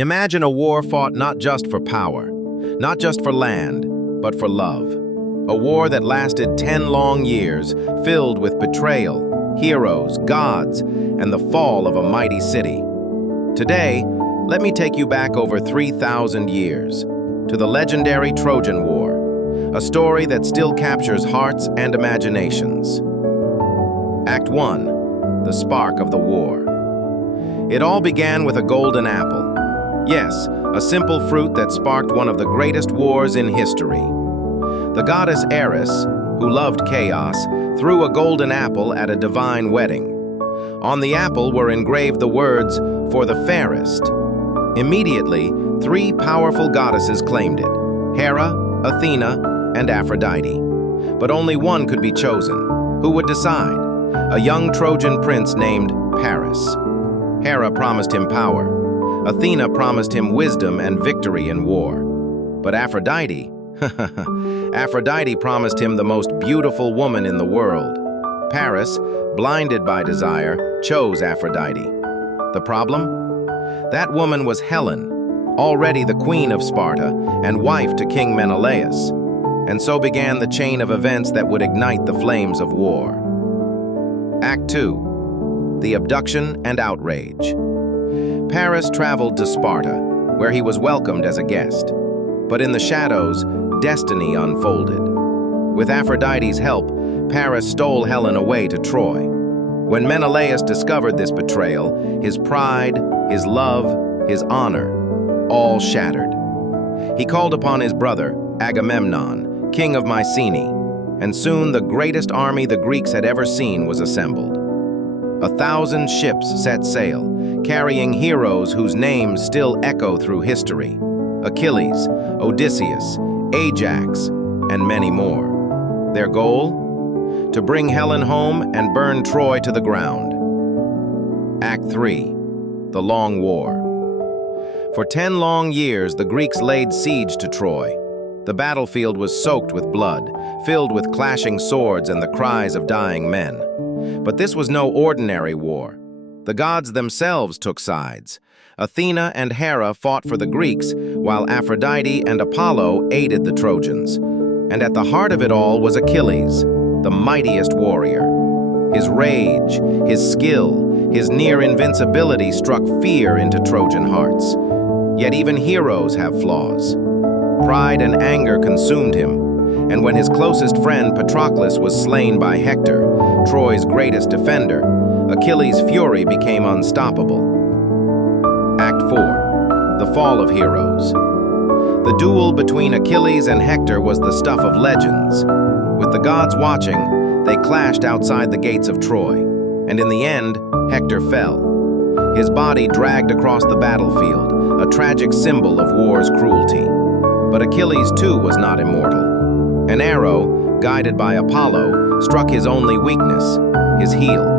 Imagine a war fought not just for power, not just for land, but for love. A war that lasted 10 long years, filled with betrayal, heroes, gods, and the fall of a mighty city. Today, let me take you back over 3,000 years, to the legendary Trojan War, a story that still captures hearts and imaginations. Act 1. The spark of the war. It all began with a golden apple. Yes, a simple fruit that sparked one of the greatest wars in history. The goddess Eris, who loved chaos, threw a golden apple at a divine wedding. On the apple were engraved the words, "For the fairest." Immediately, 3 powerful goddesses claimed it: Hera, Athena, and Aphrodite. But only one could be chosen. Who would decide? A young Trojan prince named Paris. Hera promised him power. Athena promised him wisdom and victory in war. But Aphrodite, Aphrodite promised him the most beautiful woman in the world. Paris, blinded by desire, chose Aphrodite. The problem? That woman was Helen, already the queen of Sparta and wife to King Menelaus. And so began the chain of events that would ignite the flames of war. Act 2. The abduction and outrage. Paris traveled to Sparta, where he was welcomed as a guest. But in the shadows, destiny unfolded. With Aphrodite's help, Paris stole Helen away to Troy. When Menelaus discovered this betrayal, his pride, his love, his honor, all shattered. He called upon his brother, Agamemnon, king of Mycenae, and soon the greatest army the Greeks had ever seen was assembled. 1,000 ships set sail, carrying heroes whose names still echo through history: Achilles, Odysseus, Ajax, and many more. Their goal? To bring Helen home and burn Troy to the ground. Act 3. The Long War. For 10 long years, the Greeks laid siege to Troy. The battlefield was soaked with blood, filled with clashing swords and the cries of dying men. But this was no ordinary war. The gods themselves took sides. Athena and Hera fought for the Greeks, while Aphrodite and Apollo aided the Trojans. And at the heart of it all was Achilles, the mightiest warrior. His rage, his skill, his near invincibility struck fear into Trojan hearts. Yet even heroes have flaws. Pride and anger consumed him, and when his closest friend Patroclus was slain by Hector, Troy's greatest defender, Achilles' fury became unstoppable. Act 4. The Fall of Heroes. The duel between Achilles and Hector was the stuff of legends. With the gods watching, they clashed outside the gates of Troy, and in the end, Hector fell. His body dragged across the battlefield, a tragic symbol of war's cruelty. But Achilles too was not immortal. An arrow, guided by Apollo, struck his only weakness, his heel.